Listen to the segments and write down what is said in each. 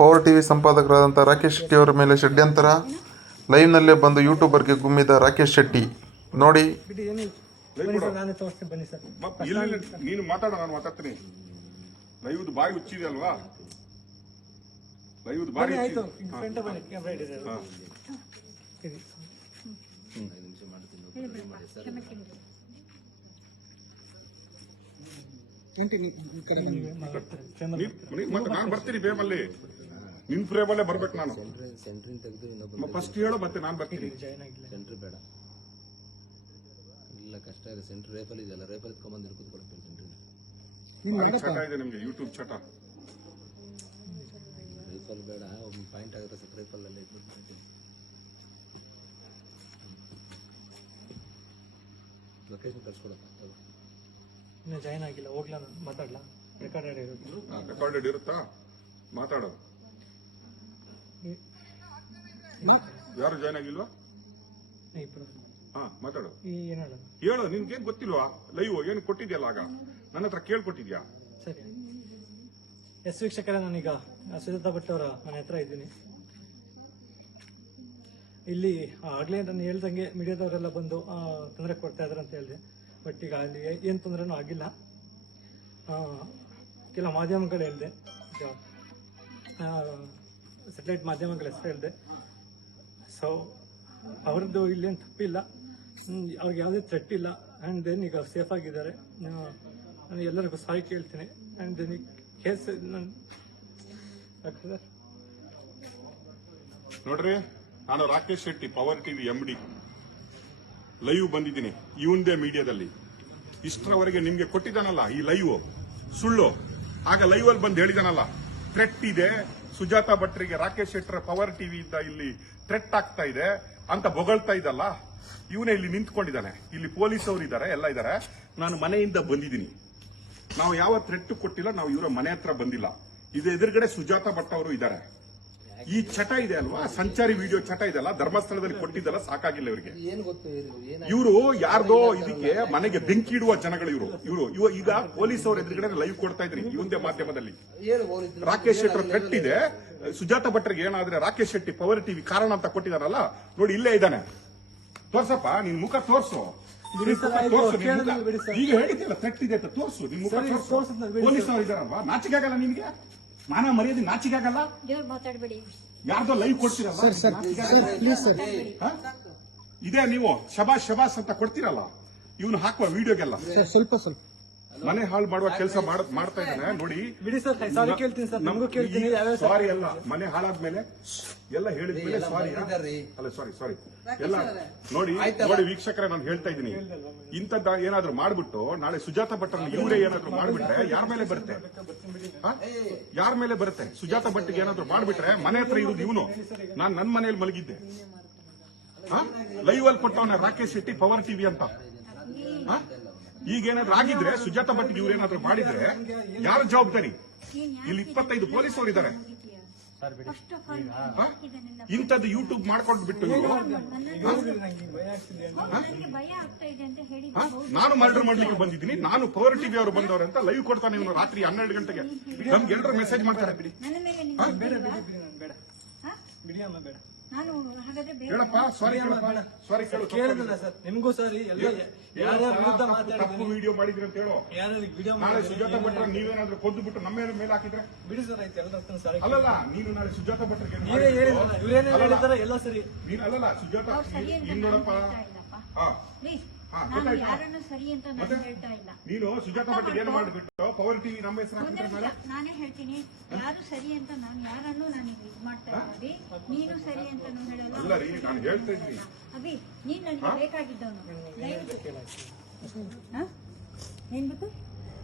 Power TV ಸಂಪಾದಕರಾದಂಥ Rakesh Shetty ಅವರ ಮೇಲೆ ಷಡ್ಯಂತರ. ಲೈವ್ನಲ್ಲೇ ಬಂದು ಯೂಟ್ಯೂಬರ್ಗೆ ಗುಮ್ಮಿದ ರಾಕೇಶ್ ಶೆಟ್ಟಿ ನೋಡಿ. ನೀನು ಮಾತಾಡ, ನಾನು ಮಾತಾಡ್ತೀನಿ. ಲೈವ್ದು ಬಾಯಿ ಹುಚ್ಚಿದೆ ಅಲ್ವಾ? ಲೈವ್ದು ಬಾರಿ ನಾನು ಬರ್ತೀನಿ ಬೇಮಲ್ಲಿ. ನಿನ್ ಫ್ರೇಮಲ್ಲೇ ಬರ್ಬೇಕು ನಾನು. ಫಸ್ಟ್ ಹೇಳೋ ಮತ್ತೆ ನಾನು ಬರ್ತೀನಿ. ಸೆಂಟ್ರ್ ಬೇಡ, ಇಲ್ಲ ಕಷ್ಟ ಇದೆ. ಸೆಂಟ್ರ್ ರೇಪಲ್ ಇದೆಯಲ್ಲ, ರೇಪಲ್ ಎತ್ಕೊಂಡ್ಬಂದು ಕೂತ್ಕೊಳ್ತೀನಿ. ಚಟ ಇದೆ ನಿಮ್ಗೆ, ಯೂಟ್ಯೂಬ್ ಚಟ. ರೇಪಲ್ ಬೇಡ, ಒಂದು ಪಾಯಿಂಟ್ ಆಗುತ್ತೆ ಸರ್. ರೇಪಲ್ ಅಲ್ಲೇ ಲೊಕೇಶನ್ ಕಳ್ಸ್ಕೊಡಪ್ಪ. ಇನ್ನು ಜಾಯ್ನ್ ಆಗಿಲ್ಲ, ಹೋಗ್ಲಾ ನಾನು ಮಾತಾಡ್ಲಾ? ರೆಕಾರ್ಡೆಡ್ ಇರುತ್ತಾ? ಮಾತಾಡೋ. ಯಾರು ಜಾಯ್ನ್ ಆಗಿಲ್ವಾ? ಹಾ ಮಾತಾಡು, ಹೇಳು. ನಿನ್ಗೇನ್ ಗೊತ್ತಿಲ್ವಾ? ಲೈವ್ ಏನು ಕೊಟ್ಟಿದ್ಯಲ್ಲ ಆಗ, ನನ್ನ ಹತ್ರ ಕೇಳ್ಕೊಟ್ಟಿದ್ಯಾ? ಸರಿ ಎಸ್ ವೀಕ್ಷಕರೇ, ನಾನೀಗ ಸುಜಾತಾ ಭಟ್ ಅವರ ಮನೆ ಹತ್ರ ಇದ್ದೀನಿ. ಇಲ್ಲಿ ಆಗ್ಲೇ ನಾನು ಹೇಳ್ದಂಗೆ ಮೀಡಿಯಾದವರೆಲ್ಲ ಬಂದು ತೊಂದರೆ ಕೊಡ್ತಾ ಇದಾರೆ ಅಂತ ಹೇಳಿದೆ. ಬಟ್ ಈಗ ಅಲ್ಲಿ ಏನು ತೊಂದರೆನೂ ಆಗಿಲ್ಲ. ಕೆಲ ಮಾಧ್ಯಮಗಳು ಹೇಳಿದೆ, ಸ್ಯಾಟಲೈಟ್ ಮಾಧ್ಯಮಗಳ ಹೆಸರು ಹೇಳಿದೆ. ಸೊ ಅವ್ರದ್ದು ಇಲ್ಲೇನು ತಪ್ಪಿಲ್ಲ, ಅವ್ರಿಗೆ ಯಾವುದೇ ಥ್ರೆಟ್ ಇಲ್ಲ. ಆ್ಯಂಡ್ ದೆನ್ ಈಗ ಸೇಫ್ ಆಗಿದ್ದಾರೆ. ನಾನು ಎಲ್ಲರಿಗೂ ಸಾರಿ ಕೇಳ್ತೀನಿ. ಆ್ಯಂಡ್ ದೆನ್ ಈ ಕೇಸ್ ನೋಡ್ರಿ, ನಾನು Rakesh Shetty, power TV MD, live ಬಂದಿದ್ದೀನಿ ಇವಂದೇ ಮೀಡಿಯಾದಲ್ಲಿ. ಇಷ್ಟರವರೆಗೆ ನಿಮ್ಗೆ ಕೊಟ್ಟಿದ್ದಾನಲ್ಲ ಈ ಲೈವ್ ಸುಳ್ಳು. ಆಗ ಲೈವ್ ಅಲ್ಲಿ ಬಂದು ಹೇಳಿದಾನಲ್ಲ, ಥ್ರೆಟ್ ಇದೆ ಸುಜಾತಾ ಭಟ್ರಿಗೆ, ರಾಕೇಶ್ ಶೆಟ್ಟರ್ ಪವರ್ ಟಿವಿ ಇಂದ ಇಲ್ಲಿ ಥ್ರೆಟ್ ಆಗ್ತಾ ಇದೆ ಅಂತ ಬೊಗಳ್ತಾ ಇದ್ದಲ್ಲ, ಇವನೇ ಇಲ್ಲಿ ನಿಂತ್ಕೊಂಡಿದ್ದಾನೆ. ಇಲ್ಲಿ ಪೊಲೀಸ್ ಅವರು ಇದ್ದಾರೆ, ಎಲ್ಲ ಇದ್ದಾರೆ. ನಾನು ಮನೆಯಿಂದ ಬಂದಿದ್ದೀನಿ. ನಾವು ಯಾವ ಥ್ರೆಟ್ ಕೊಟ್ಟಿಲ್ಲ, ನಾವು ಇವರ ಮನೆ ಹತ್ರ ಬಂದಿಲ್ಲ. ಇದು ಎದುರುಗಡೆ ಸುಜಾತಾ ಭಟ್ ಅವರು ಇದ್ದಾರೆ. ಈ ಚಟ ಇದೆ ಅಲ್ವಾ, ಸಂಚಾರಿ ವಿಡಿಯೋ ಚಟ ಇದೆಲ್ಲ, ಧರ್ಮಸ್ಥಳದಲ್ಲಿ ಕೊಟ್ಟಿದ್ದಲ್ಲ, ಸಾಕಾಗಿಲ್ಲ ಇವರಿಗೆ. ಇವರು ಯಾರ್ದೋ ಇದಕ್ಕೆ ಮನೆಗೆ ಬೆಂಕಿ ಇಡುವ ಜನಗಳು ಇವರು. ಈಗ ಪೊಲೀಸ್ ಅವ್ರ ಎದುರುಗಡೆ ಲೈವ್ ಕೊಡ್ತಾ ಇದ್ರಿ ಇವಂದೇ ಮಾಧ್ಯಮದಲ್ಲಿ. ರಾಕೇಶ್ ಶೆಟ್ಟರ್ ಥ್ರೆಟ್ ಇದೆ, ಸುಜಾತಾ ಭಟ್ರಿಗೆ ಏನಾದ್ರೆ ರಾಕೇಶ್ ಶೆಟ್ಟಿ ಪವರ್ ಟಿವಿ ಕಾರಣ ಅಂತ ಕೊಟ್ಟಿದಾರಲ್ಲ, ನೋಡಿ ಇಲ್ಲೇ ಇದ್ದಾನೆ. ತೋರ್ಸಪ್ಪ, ನಿನ್ ಮುಖ ತೋರ್ಸು. ಈಗ ಹೇಳಿದ್ದಿಲ್ಲ ಥ್ರೆಟ್ ಇದೆ ಅಂತ, ತೋರ್ಸು ನಿನ್ ಮುಖ ತೋರ್ಸು. ಪೊಲೀಸ್ ಅವ್ರು ಇದಾರಲ್ವಾ, ನಾಚಿಕೆ ಆಗಲ್ಲ ನಿನ್ಗೆ? ಮಾನ ಮರ್ಯಾದೆ ನಾಚಿಕೆ ಆಗಲ್ಲ? ಯಾರ್ದೋ ಲೈವ್ ಕೊಡ್ತೀರಲ್ಲ, ಇದೇ ನೀವು ಶಬಾಸ್ ಶಬಾಸ್ ಅಂತ ಕೊಡ್ತೀರಲ್ಲ, ಇವನು ಹಾಕುವ ವಿಡಿಯೋಗೆಲ್ಲ ಸ್ವಲ್ಪ ಮನೆ ಹಾಳು ಮಾಡುವ ಕೆಲಸ ಮಾಡ್ತಾ ಇದ್ದಾನೆ ನೋಡಿ. ಬಿಡಿ ಸರ್, ಸಾರಿ ಕೇಳ್ತೀನಿ ಸರ್, ನಮಗೂ ಕೇಳ್ತೀನಿ. ಸಾರಿ ಅಲ್ಲ, ಮನೆ ಹಾಳಾದ್ಮೇಲೆ ಎಲ್ಲ ಹೇಳಿದ್ಮೇಲೆ ಸಾರಿ ಅಲ್ಲ, ಸಾರಿ ಎಲ್ಲ ನೋಡಿ. ವೀಕ್ಷಕರೇ, ನಾನು ಹೇಳ್ತಾ ಇದ್ದೀನಿ, ಇಂಥದ್ದು ಏನಾದ್ರು ಮಾಡ್ಬಿಟ್ಟು ನಾಳೆ ಸುಜಾತಾ ಭಟ್ರನ್ನ ಇವರೇ ಏನಾದ್ರು ಮಾಡ್ಬಿಟ್ರೆ ಯಾರ ಮೇಲೆ ಬರುತ್ತೆ? ಯಾರ ಮೇಲೆ ಬರುತ್ತೆ? ಸುಜಾತಾ ಭಟ್ಗೆ ಏನಾದ್ರು ಮಾಡ್ಬಿಟ್ರೆ ಮನೆ ಹತ್ರ ಇರುವುದು ಇವನು. ನಾನು ನನ್ನ ಮನೆಯಲ್ಲಿ ಮಲಗಿದ್ದೆ. ಲೈವ್ ಅಲ್ಲಿ ಕೊಟ್ಟವನ ರಾಕೇಶ್ ಶೆಟ್ಟಿ ಪವರ್ ಟಿವಿ ಅಂತ. ಈಗ ಏನಾದ್ರು ಆಗಿದ್ರೆ ಸುಜಾತಾ ಭಟ್ಗೆ ಇವ್ರೇನಾದ್ರು ಮಾಡಿದ್ರೆ ಯಾರ ಜವಾಬ್ದಾರಿ? ಇಲ್ಲಿ 25 ಪೊಲೀಸ್ ಅವರು ಇದ್ದಾರೆ. ಇಂಥದ್ದು ಯೂಟ್ಯೂಬ್ ಮಾಡ್ಕೊಂಡು ಬಿಟ್ಟು ನಾನು ಮರ್ಡರ್ ಮಾಡ್ಲಿಕ್ಕೆ ಬಂದಿದ್ದೀನಿ, ನಾನು ಪವರ್ ಟಿವಿ ಅವರು ಬಂದವರು ಅಂತ ಲೈವ್ ಕೊಡ್ತಾನೆ ಇವನು. ರಾತ್ರಿ 12 ಗಂಟೆಗೆ ನಮ್ಗೆ ಎಲ್ಲರೂ ಮೆಸೇಜ್ ಮಾಡ್ತಾರೆ. ಹೇಳಪ್ಪ, ಸಾರಿ ಕೇಳಿಲ್ಲ ಸರ್, ನಿಮಗೂ ಸಾರಿ. ತಪ್ಪು ವಿಡಿಯೋ ಮಾಡಿದ್ರಿ ಅಂತ ಹೇಳೋ. ನಾಳೆ ಸುಜಾತಾ ಭಟ್ರ ನೀವೇನಾದ್ರೂ ಕೊಂದು ಬಿಟ್ಟು ನಮ್ಮ ಮೇಲೆ ಹಾಕಿದ್ರೆ ಬಿಡಿ ಸರ್, ಆಯ್ತು. ಅಲ್ಲಲ್ಲ, ನೀನು ನಾಳೆ ಸುಜಾತಾ ಭಟ್ರಿಗೆ ಎಲ್ಲ ಸರಿ. ನೀನು ಅಲ್ಲಲ್ಲ ಸುಜಾತಾ, ನೀನ್ ನೋಡಪ್ಪ, ನೀನು ಸುಜಾತಾ ಭಟ್ರಿಗೆ ಏನ್ ಮಾಡಿಬಿಟ್ಟು ಪವರ್ ಟಿವಿ ನಮ್ಮ ಹೆಸರು ಹಾಕಿದ್ರೆ ನಾನೇ ಹೇಳ್ತೀನಿ, ಯಾರು ಸರಿ ಅಂತ ನಾನು ಯಾರನ್ನು ನಾನು ಇದು ಮಾಡ್ತಾ ಇದ್ದೀನಿ. ನೀನು ಸರಿ ಅಂತ ಹೇಳಲ್ಲ. ಅಲ್ಲ ರೀ, ನಾನು ಹೇಳ್ತಾ ಇದ್ದೀನಿ ಅಭಿ, ನೀನ್ ನನಗೆ ಬೇಕಾಗಿದ್ದವನು. ಏನ್ ಬೇಕು?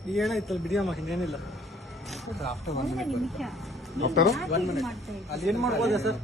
ಈಗ ಏನಾಯ್ತಲ್ಲ, ಬಿಡಿಯಮ್ಮ, ಇನ್ನೇನಿಲ್ಲ. ನಿಮಿಷ ಅಲ್ಲಿ ಏನ್ ಮಾಡ್ಬೋದಾ ಸರ್?